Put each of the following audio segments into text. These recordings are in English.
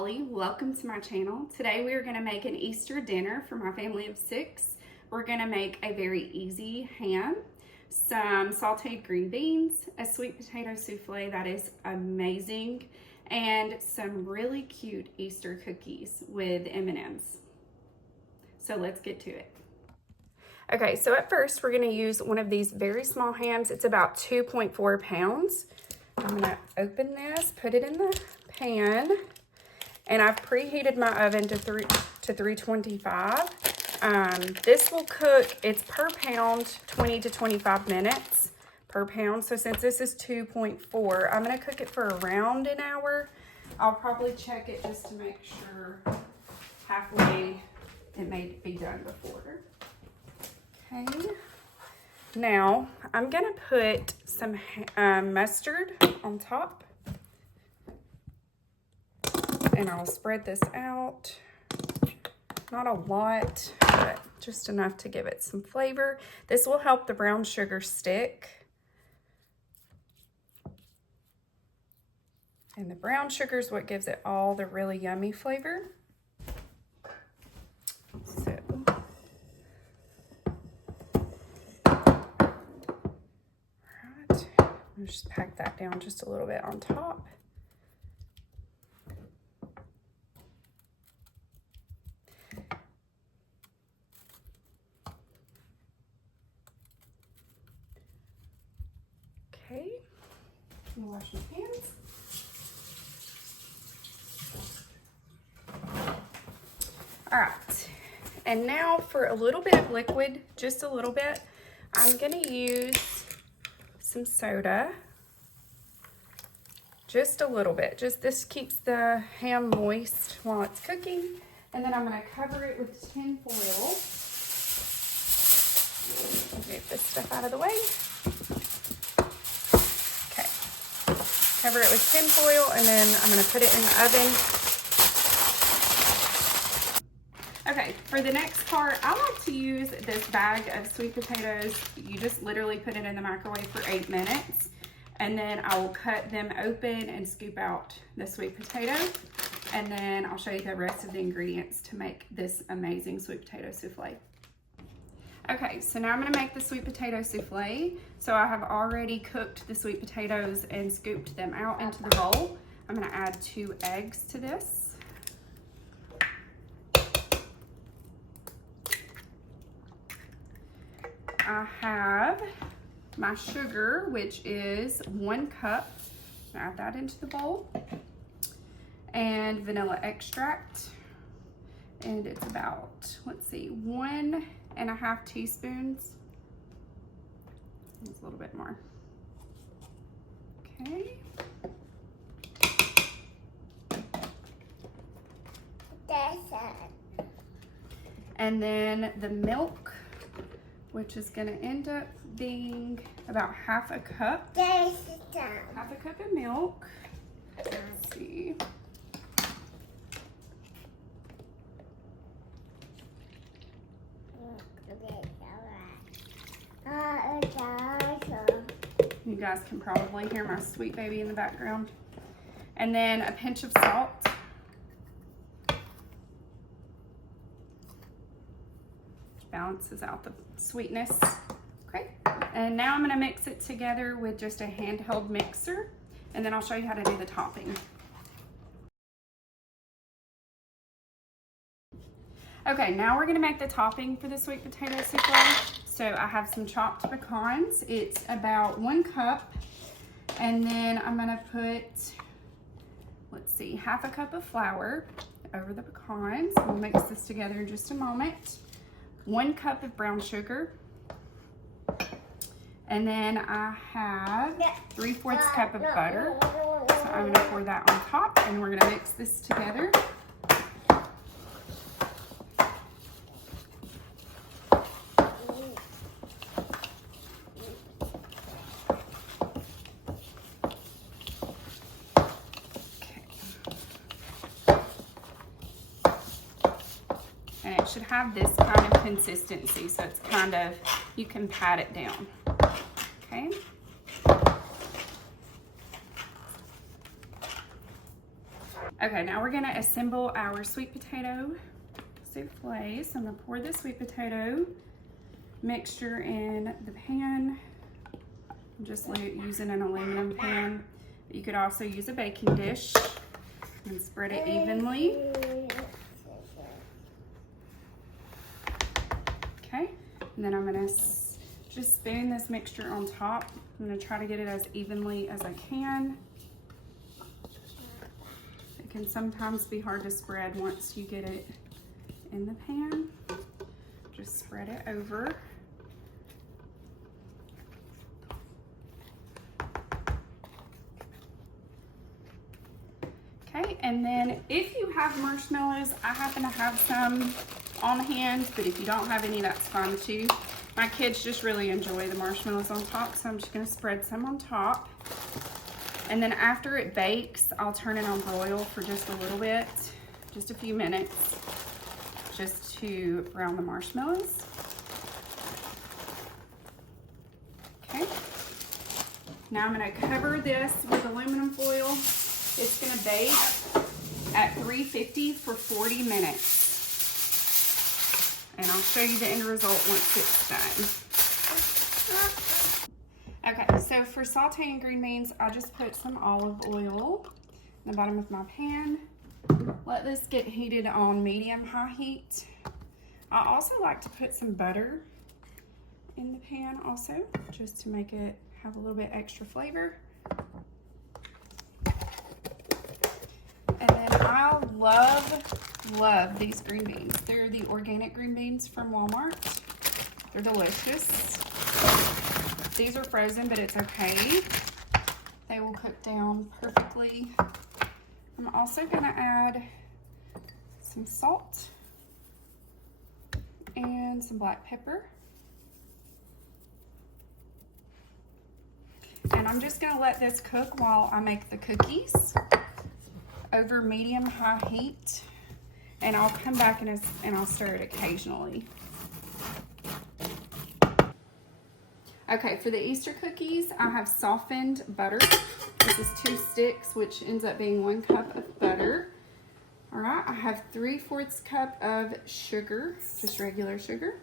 Holly. Welcome to my channel. Today we are going to make an Easter dinner for my family of 6. We're going to make a very easy ham, some sauteed green beans, a sweet potato souffle that is amazing, and some really cute Easter cookies with M&Ms. So let's get to it. Okay, so at first we're going to use one of these very small hams. It's about 2.4 pounds. I'm going to open this, put it in the pan, and I've preheated my oven to 325. This will cook, it's per pound, 20 to 25 minutes per pound. So since this is 2.4, I'm going to cook it for around an hour. I'll probably check it just to make sure halfway it may be done before. Okay. Now, I'm going to put some mustard on top. And I'll spread this out. Not a lot, but just enough to give it some flavor. This will help the brown sugar stick. And the brown sugar is what gives it all the really yummy flavor. So, alright, I'll just pack that down just a little bit on top. Okay, I'm gonna wash my hands. All right, and now for a little bit of liquid, just a little bit, I'm gonna use some soda. Just a little bit, just this keeps the ham moist while it's cooking. And then I'm gonna cover it with tin foil. Get this stuff out of the way. Cover it with tin foil, and then I'm going to put it in the oven. Okay, for the next part, I like to use this bag of sweet potatoes. You just literally put it in the microwave for 8 minutes, and then I will cut them open and scoop out the sweet potato, and then I'll show you the rest of the ingredients to make this amazing sweet potato souffle. Okay, so now I'm gonna make the sweet potato souffle. So I have already cooked the sweet potatoes and scooped them out into the bowl. I'm gonna add 2 eggs to this. I have my sugar, which is 1 cup. Add that into the bowl. And vanilla extract. And it's about, let's see, 1.5 teaspoons. It's a little bit more. Okay. And then the milk, which is going to end up being about half a cup. Half a cup of milk. Let's see. You guys can probably hear my sweet baby in the background. And then a pinch of salt. Balances out the sweetness. Okay. And now I'm going to mix it together with just a handheld mixer. And then I'll show you how to do the topping. Okay, now we're gonna make the topping for the sweet potato souffle. So I have some chopped pecans. It's about 1 cup. And then I'm gonna put, let's see, half a cup of flour over the pecans. We'll mix this together in just a moment. 1 cup of brown sugar. And then I have 3/4 cup of butter. So I'm gonna pour that on top, and we're gonna mix this together. And it should have this kind of consistency, so it's kind of, you can pat it down. Okay. Okay, now we're gonna assemble our sweet potato souffle. So I'm gonna pour the sweet potato mixture in the pan. I'm just using an aluminum pan. You could also use a baking dish and spread it evenly. Okay, and then I'm gonna just spoon this mixture on top. I'm gonna try to get it as evenly as I can. It can sometimes be hard to spread once you get it in the pan. Just spread it over. Okay, and then if you have marshmallows, I happen to have some on hand, but if you don't have any, that's fine too. My kids just really enjoy the marshmallows on top, so I'm just gonna spread some on top. And then after it bakes, I'll turn it on broil for just a little bit, just a few minutes, just to brown the marshmallows. Okay. Now I'm gonna cover this with aluminum foil. It's gonna bake at 350 for 40 minutes. And I'll show you the end result once it's done. Okay, so for sauteing green beans, I just put some olive oil in the bottom of my pan. Let this get heated on medium-high heat. I also like to put some butter in the pan also, just to make it have a little bit extra flavor. And then I love these green beans. They're the organic green beans from Walmart. They're delicious. These are frozen, but it's okay. They will cook down perfectly. I'm also gonna add some salt and some black pepper. And I'm just gonna let this cook while I make the cookies over medium-high heat. And I'll come back and I'll stir it occasionally. Okay, for the Easter cookies, I have softened butter. This is 2 sticks, which ends up being 1 cup of butter. All right, I have 3/4 cup of sugar, just regular sugar.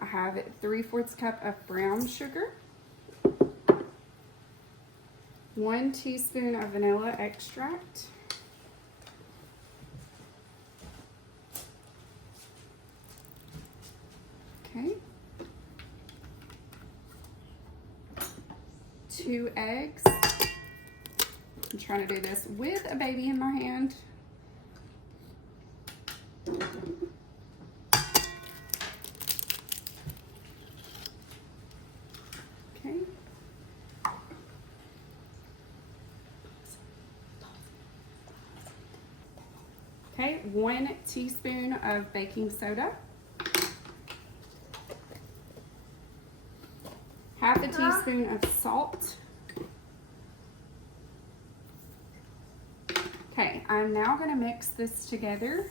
I have 3/4 cup of brown sugar. 1 teaspoon of vanilla extract. Okay. 2 eggs. I'm trying to do this with a baby in my hand. Okay. Okay, 1 teaspoon of baking soda. 1/2 teaspoon of salt. Okay, I'm now going to mix this together.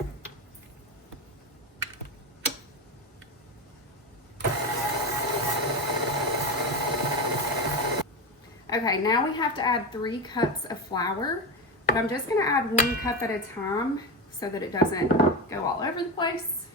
Okay, now we have to add 3 cups of flour, but I'm just going to add 1 cup at a time so that it doesn't go all over the place.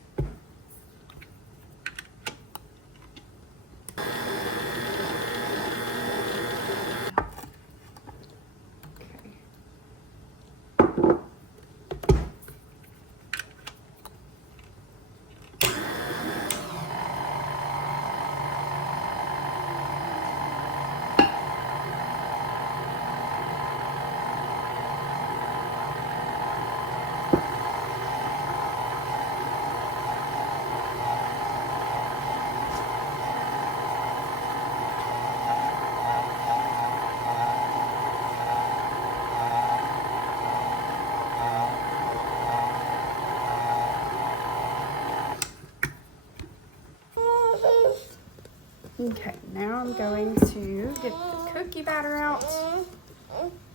Okay, now I'm going to get the cookie batter out.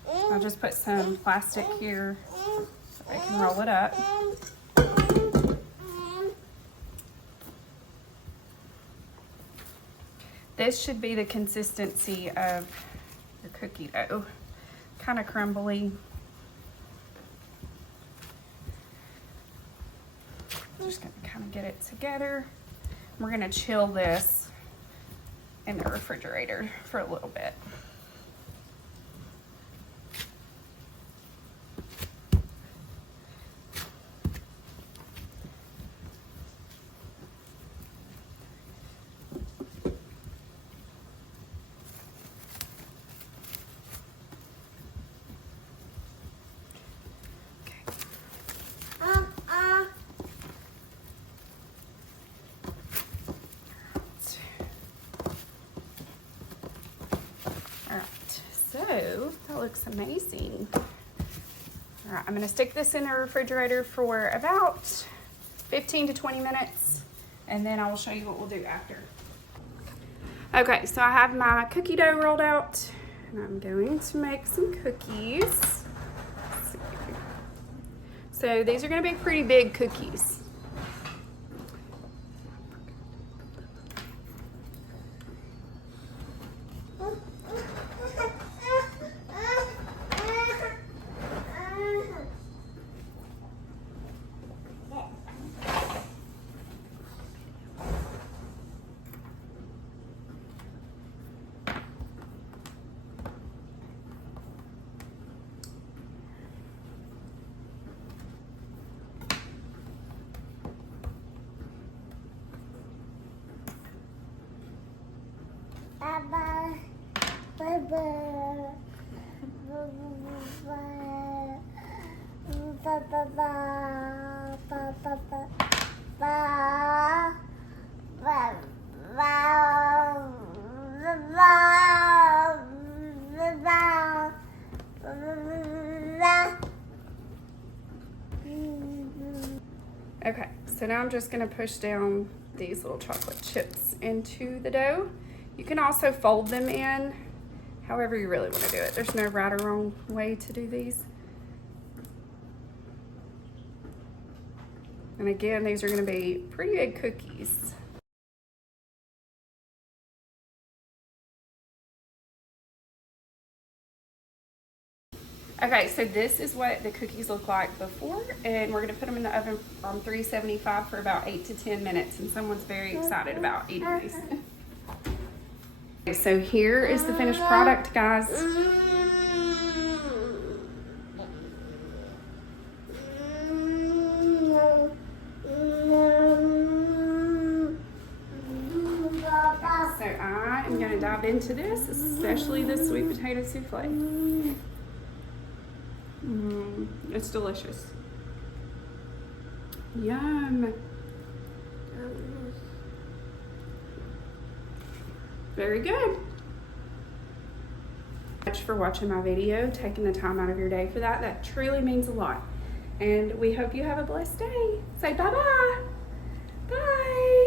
I'll just put some plastic here so I can roll it up. This should be the consistency of your cookie dough. kind of crumbly. I'm just gonna kind of get it together. We're gonna chill this in the refrigerator for a little bit. So that looks amazing. All right, I'm gonna stick this in the refrigerator for about 15 to 20 minutes, and then I will show you what we'll do after. Okay, so I have my cookie dough rolled out, and I'm going to make some cookies. So these are gonna be pretty big cookies. Okay, so now I'm just gonna push down these little chocolate chips into the dough. You can also fold them in, however you really want to do it. There's no right or wrong way to do these. And again, these are gonna be pretty big cookies. Okay, so this is what the cookies look like before, and we're gonna put them in the oven on 375 for about 8 to 10 minutes, and someone's very excited about eating these. Okay, so here is the finished product, guys. So I am gonna dive into this, especially the sweet potato souffle. It's delicious. Yum. Very good. Much for watching my video, taking the time out of your day for that. That truly means a lot. And we hope you have a blessed day. Say bye-bye. Bye.